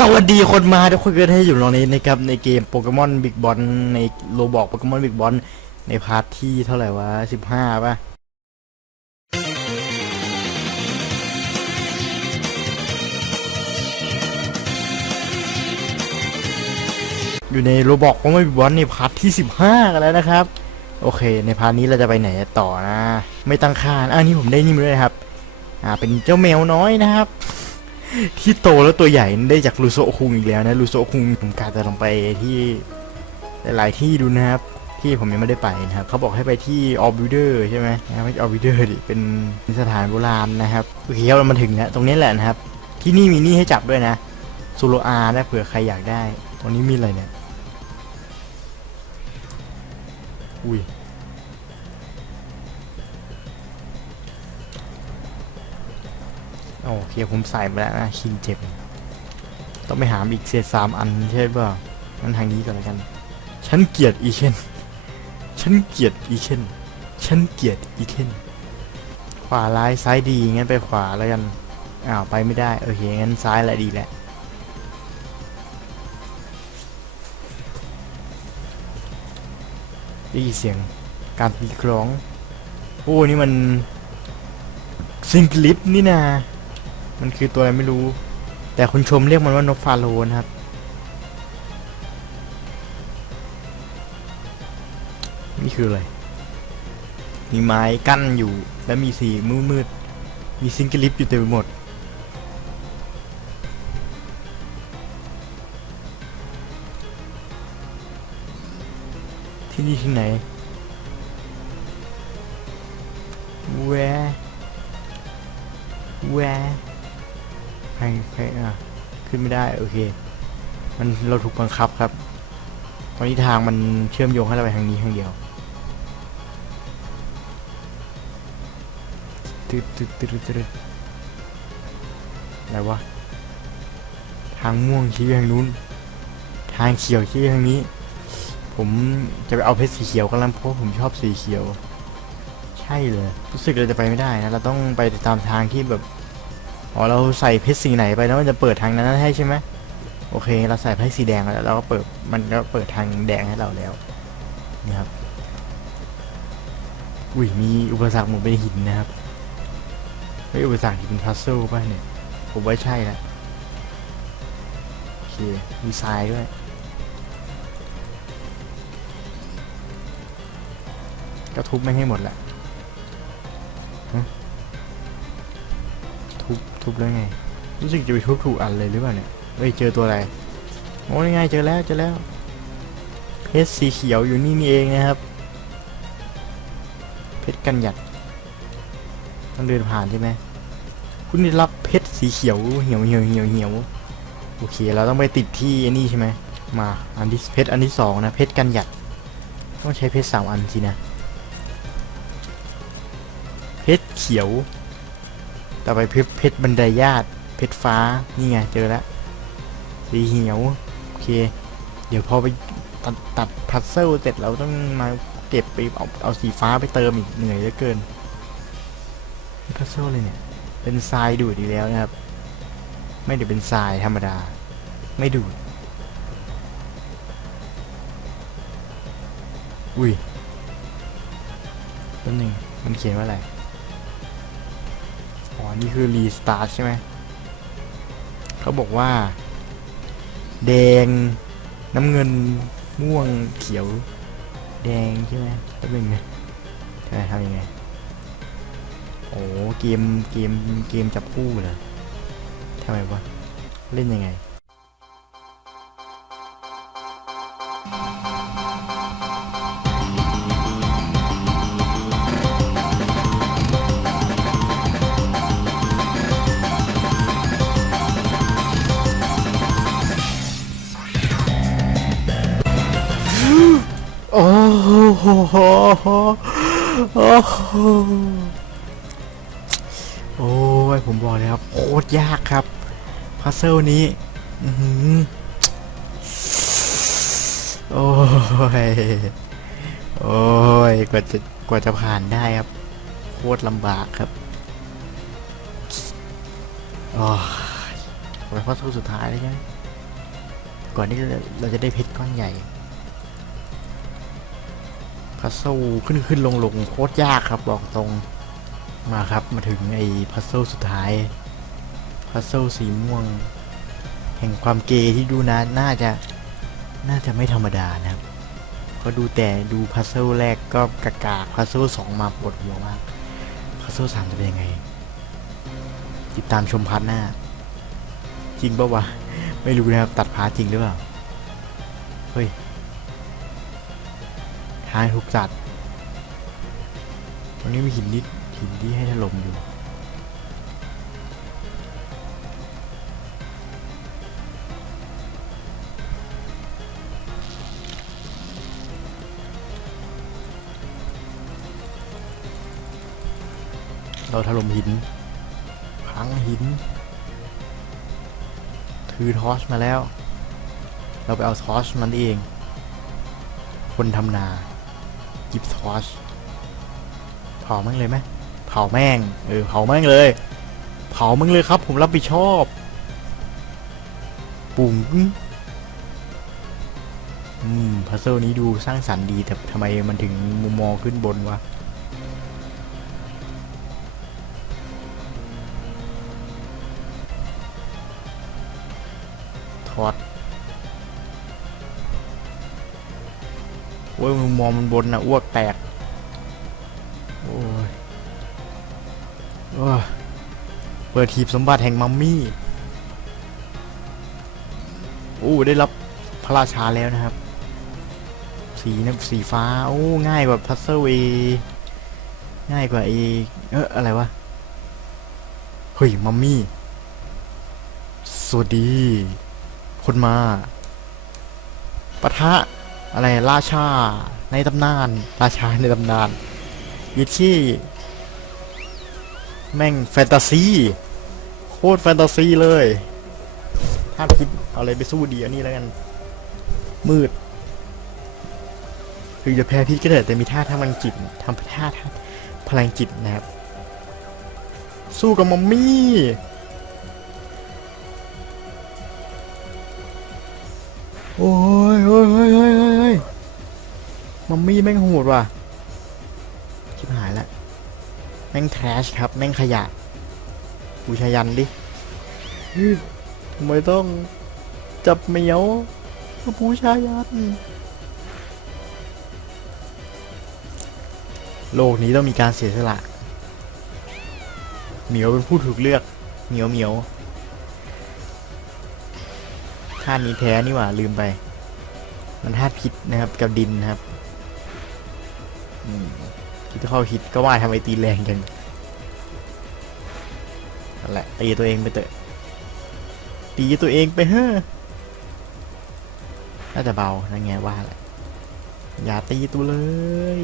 สวัสดีคนมาทุกคนกันให้อยู่ตรงนี้นะครับในเกมโปเกมอนบิ๊กบอลในโลบอกโปเกมอนบิ๊กบอลในพาร์ทที่เท่าไหร่วะสิบห้าป่ะอยู่ในโลบอกโปเกมอนบิ๊กบอลในพาร์ทที่สิบห้ากันแล้วนะครับ โอเค ในพาร์ทนี้เราจะไปไหนต่อนะ ไม่ตั้งค่าอ่านี่ผมได้นี่มาด้วยนะครับ อ่าเป็นเจ้าแมวน้อยนะครับ ที่โตแล้วตัวใหญ่ได้จากลูโซคุงอีกแล้วนะลูโซคุงผมกาจะลองไปที่หลายที่ดูนะครับ ที่ผมยังไม่ได้ไปนะครับเขาบอกให้ไปที่ออบิเดอร์ใช่ไหมนะไม่ใช่ออบิเดอร์ดิเป็นสถานโบราณนะครับโอเคเรามาถึงแล้วตรงนี้แหละนะครับ ที่นี่มีนี่ให้จับด้วยนะซูโรอาร์นะเผื่อใครอยากได้ ตรงนี้มีอะไรเนี่ยอุ้ย โอเคผมใส่ไปแล้วนะคินเจ็บ ต้องไปหาอีกเศษสามอันใช่ป่ะงั้นทางนี้ก่อนแล้วกัน ฉันเกลียดอีเคนฉันเกลียดอีเคนฉันเกลียดอีเคนขวาร้ายซ้ายดีงั้นไปขวาแล้วกันอ้าวไปไม่ได้โอเคงั้นซ้ายแหละดีแหละได้ยินเสียงการตีกลอง โอ้ นี่มันซิงคลิปนี่นา มันคือตัวอะไรไม่รู้ แต่คุณชมเรียกมันว่านกฟาโลนะครับ นี่คืออะไร มีไม้กั้นอยู่ และมีสีมืดมืดๆมีซิงเกิลลิฟอยู่เต็มไปหมด ที่นี่ที่ไหนแวแว ใครใครอะขึ้นไม่ได้โอเค มันเราถูกบังคับครับ ตอนนี้ทางมันเชื่อมโยงให้เราไปทางนี้ทางเดียวตึ๊ดตึ๊ดตึ๊ดตึ๊ดอะไรวะทางม่วงชี้ไปทางนู้น ทางเขียวชี้ไปทางนี้ ผมจะไปเอาเพชรสีเขียวกันแล้วเพราะผมชอบสีเขียว ใช่เลยรู้สึกเราจะไปไม่ได้นะเราต้องไปตามทางที่แบบ อ๋อเราใส่เพชรสีไหนไปแล้วมันจะเปิดทางนั้นให้ใช่ไหมโอเค เราใส่เพชรสีแดงแล้วเราก็เปิดมันก็เปิดทางแดงให้เราแล้วนะครับอุ้ยมีอุปสรรคหมุนเป็นหินนะครับไม่อุปสรรคที่เป็นพัซเซิลป่ะเนี่ยผมว่าใช่แล้วโอเคมีทรายด้วยก็ทุบไม่ให้หมดแหละ ทุบทุบแล้วไง รู้สึกจะไปทุบถูกอันเลยหรือเปล่าเนี่ยเฮ้ยเจอตัวอะไรโอ้ยไงเจอแล้วเจอแล้วเพชรสีเขียวอยู่นี่นี่เองนะครับ เพชรกันหยัดต้องเดินผ่านใช่ไหมคุณได้รับเพชรสีเขียวเหี่ยวเหี่ยวเหี่ยวเหี่ยวโอเคเราต้องไปติดที่อ้นี่ใช่ไหมมาอันที่เพชรอันที่สองนะเพชรกันหยัด ต้องใช้เพชรสามอันสินะ เพชรเขียว ต่อไปเพชรเพชรบันไดญาติเพชรฟ้านี่ไงเจอแล้วสีเขียวโอเค เดี๋ยวพอไปตัดตัดพัซเซิลเสร็จเราต้องมาเก็บไปเอาเอาสีฟ้าไปเติมอีกเหนื่อยเหลือเกินพัซเซิลเลยเนี่ยเป็นทรายดูดอีกแล้วนะครับ ไม่ได้เป็นทรายธรรมดา ไม่ดูดอุ้ยแป๊บนึงมันเขียนว่าอะไร นี่คือรีสตาร์ทใช่ไหม เขาบอกว่า แดง น้ำเงิน ม่วง เขียว แดงใช่ไหมแป๊บนึงนะจะทำยังไง โอ้เกม เกม เกมจับคู่เหรอทำไมวะ เล่นยังไง โหโอ้โหโอ้ยผมบอกเลยครับโคตรยากครับพัซเซิลนี้อื้อหือโอ้ยโอ้ยกว่าจะกว่าจะผ่านได้ครับ โคตรลำบากครับโอ้ยไปพัซเซิลสุดท้ายเลยใช่ไหมก่อนที่เราจะได้เพชรก้อนใหญ่ พัซเซิลขึ้นขึ้นลงลงโคตรยากครับบอกตรงมาครับมาถึงไอ้พัซเซิลสุดท้ายพัซเซิลสีม่วง แห่งความเกย์ที่ดูนะน่าจะน่าจะไม่ธรรมดานะครับ ก็ดูแต่ดูพัซเซิลแรกก็กากาพัซเซิลสองมาปวดหัวมากพัซเซิลสามจะเป็นยังไง ติดตามชมพาร์ทหน้า จริงปะวะ ไม่รู้นะครับ ตัดพาร์ทจริงหรือเปล่า เฮ้ยางถูกจัดวันนี้มีหินนิดหินที่ให้ถล่มอยู่เราถล่มหินพังหิน ถือทอชมาแล้ว เราไปเอาทอชมันเอง คนทำนา หยิบทอชเผาแม่งเลยไหมเผาแม่งเออเผาแม่งเลย เผาแม่งเลยครับ ผมรับผิดชอบปุ่งอืมพัซเซิลนี้ดูสร้างสรรค์ดีแต่ทำไมมันถึงมุมมองขึ้นบนวะ อ้ยมึงมองมันบนนะอ้วกแตกโอ้ยโอ้ยเปิดทีบสมบัติแห่งมัมมี่โอ้ได้รับพระราชาแล้วนะครับ สีน้ำสีฟ้า โอ้ง่ายกว่าพัซเซิลเอง่ายกว่าเอเอออะไรวะ เฮ้ย มัมมี่ สวัสดี คนมาปะทะ อะไรราชาในตำนาน ราชาในตำนานยิชี่แม่งแฟนตาซีโคตรแฟนตาซีเลย ถ้าคิดเอาอะไรไปสู้ดีอันนี้แล้วกัน มืด ถึงจะแพ้พิษก็เถอะแต่มีท่าทางพลังจิตทำท่าทางพลังจิตนะครับ สู้กับมัมมี่โอ้ี่แม่งโหดว่ะชิบหายละแม่งแทรชครับ แม่งขยะบูชายันดิทำไมต้องจับเหมียวมาบูชายัน โลกนี้ต้องมีการเสียสละ เหมียวเป็นผู้ถูกเลือก เหมียวเหมียวธาตุนี้แท้นี่หว่าลืมไป มันธาตุพิษนะครับกับดินนะครับ คิดเข้าคิดก็ว่าทำไมตีแรงจังนั่นแหละตีตัวเองไปเถอะตีตัวเองไปเฮ้อน่าจะเบานั่นไงว่าแหละอย่าตีตัวเลย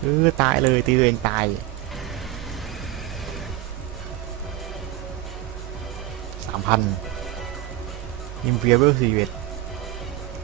เออตายเลยตีตัวเองตายสามพันอิมเพียเบลซีเวต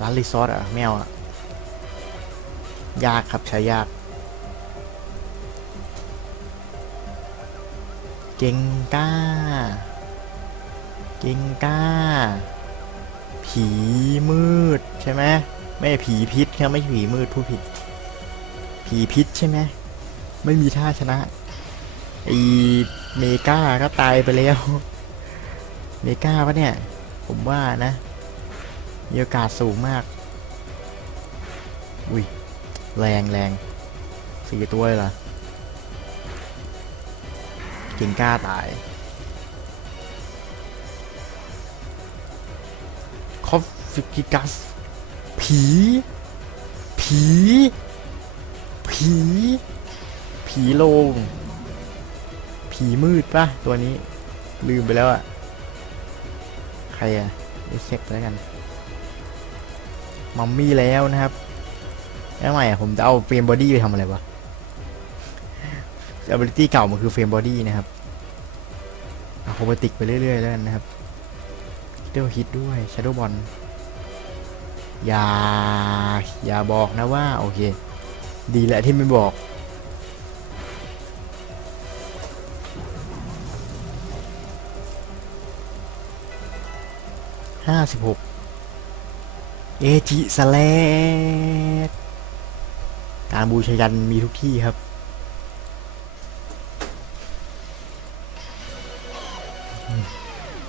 ร้านรีสอร์ทอะแมวอะ ยากครับใช้ยาก เก่งก้า เก่งก้า ผีมืดใช่ไหมไม่ผีพิษครับไม่ผีมืดผู้ผิด ผีพิษใช่ไหมไม่มีท่าชนะไอเมกาก็ตายไปแล้ว เมกาปะเนี่ย ผมว่านะมีโอกาสสูงมาก อุ้ย แรงแรงสี่ตัวเลยเหรอ กินกล้าตาย คอฟฟิกิกัส ผี ผี ผี ผีโลง ผีมืดปะตัวนี้ ลืมไปแล้วอะใครอะไปเช็คแล้วกัน มัมมี่แล้วนะครับ แล้วไงอะผมจะเอาเฟรมบอดี้ไปทำอะไรวะ ability เก่ามันคือเฟรมบอดี้นะครับเอาโครมติกไปเรื่อยๆแล้วกันนะครับเดยวฮิตด้วย Shadow Ball อย่า อย่าบอกนะว่า โอเค ดีแหละที่ไม่บอก ห้าสิบหกเอจิสแลกการบูชายันมีทุกที่ครับ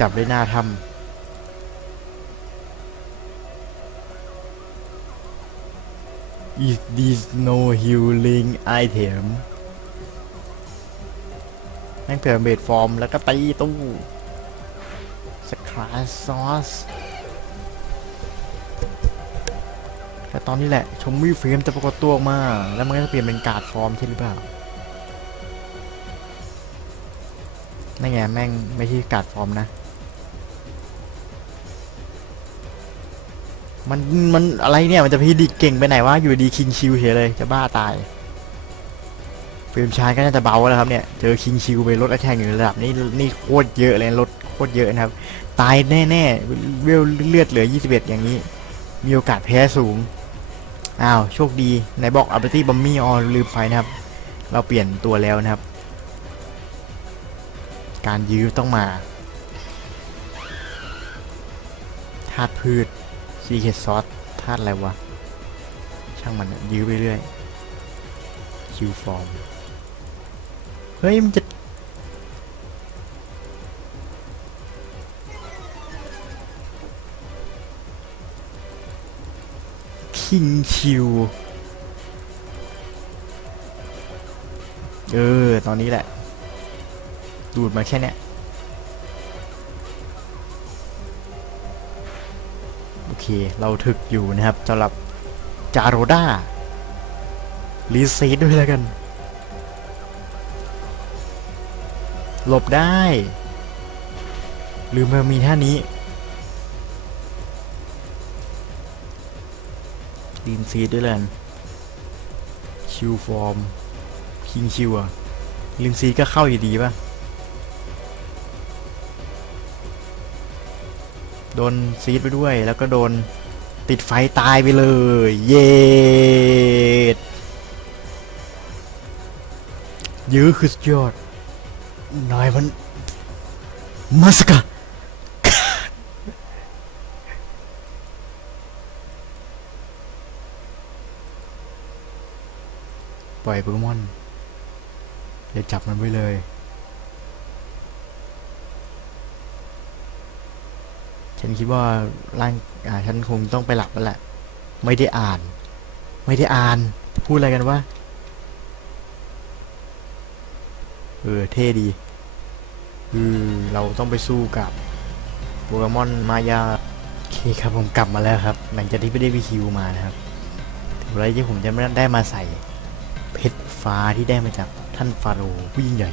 จับได้หน้าทำ Is this no healing item แม่งเปลี่ยนเบดฟอร์มแล้วก็ตีตู้สคราซอสแต่ตอนนี้แหละ ชมวี่เฟรมจะปรากฏตัวออกมา แล้วมันก็จะเปลี่ยนเป็นการ์ดฟอร์มใช่หรือเปล่านั่นไงแม่งไม่ใช่การ์ดฟอร์มนะ มันมันอะไรเนี่ยมันจะพีดิกเก่งไปไหนวะอยู่ดีคิงชิวเฉยเลยจะบ้าตายเฟรมชายก็น่าจะเบาแล้วครับเนี่ยเจอคิงชิวไปลดแข่งอยู่ระดับนี้นี่โคตรเยอะเลยลดโคตรเยอะนะครับ ตายแน่ๆเวลเลือดเหลือ 21 อย่างนี้ มีโอกาสแพ้สูงอ้าวโชคดีไหนบอกอัปตี้บัมมี่ออลืมไปนะครับ เราเปลี่ยนตัวแล้วนะครับ การยื้อต้องมาธาตุพืช ซีเคซอสธาตุอะไรวะ ช่างมันอะยื้อไปเรื่อยคิวฟอร์ม เฮ้ย มันจะ คิงชิว เออ ตอนนี้แหละ ดูดมาแค่เนี้ย เคเราถึกอยู่นะครับสำหรับจาโรด้ารีซีดด้วยแล้วกัน หลบได้ ลืมไปมีท่านี้รีนซีดด้วยแล้วกันชิวฟอร์ม คิงชิวอะลินซีก็เข้าอยู่ดีป่ะ โดนซีดไปด้วย แล้วก็โดนติดไฟตายไปเลย เย็ดยื้อคือสุดยอดนายมันมาสกะปล่อยโปเกมอนอย่าจับมันไว้เลย ฉันคิดว่าร่างอ่าฉันคงต้องไปหลับแล้วแหละ ไม่ได้อ่าน ไม่ได้อ่าน พูดอะไรกันวะ เออ เท่ดี คือเราต้องไปสู้กับโปเกมอนมายา โอเคครับผมกลับมาแล้วครับ หลังจากที่ไม่ได้วิคิวมานะครับถึงเวลาที่ผมจะไม่ได้มาใส่ เพชรฟ้าที่ได้มาจากท่านฟาโรห์ผู้ยิ่งใหญ่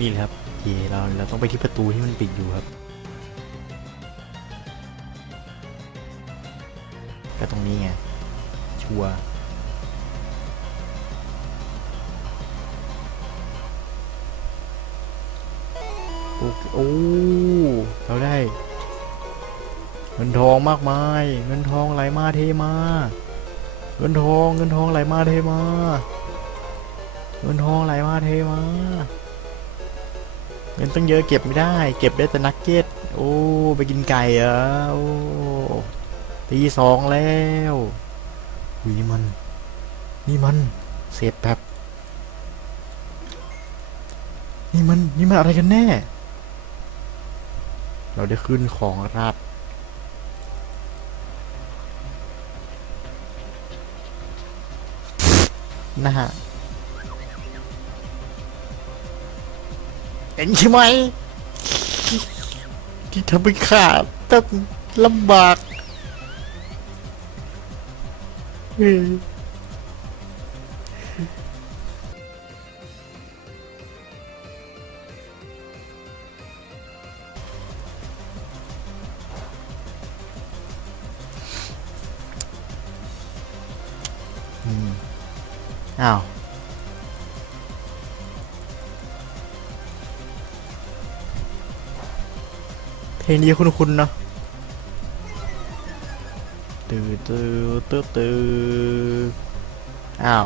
นี่แหละครับเยเราเราต้องไปที่ประตูที่มันปิดอยู่ครับก็ตรงนี้ไง ชัวโอเคโอ้เราได้ เงินทองมากมาย เงินทองไหลมาเทมา เงินทองเงินทองไหลมาเทมา เงินทองไหลมาเทมา เงินตั้งเยอะเก็บไม่ได้ เก็บได้แต่นักเก็ตโอ้ไปกินไก่เหรอโอ้ตีสองแล้วอุยนี่มัน นี่มันเสียบแบบนี่มันนี่มันอะไรกันแน่ เราได้ขึ้นของราดนะฮะ เอ็งใช่ไหม ที่ทำให้ข้าต้องลำบากอืมอ้าว ลงนี้คุ้นๆเนาะตื้อตื้อตื้อตื้ออ้าว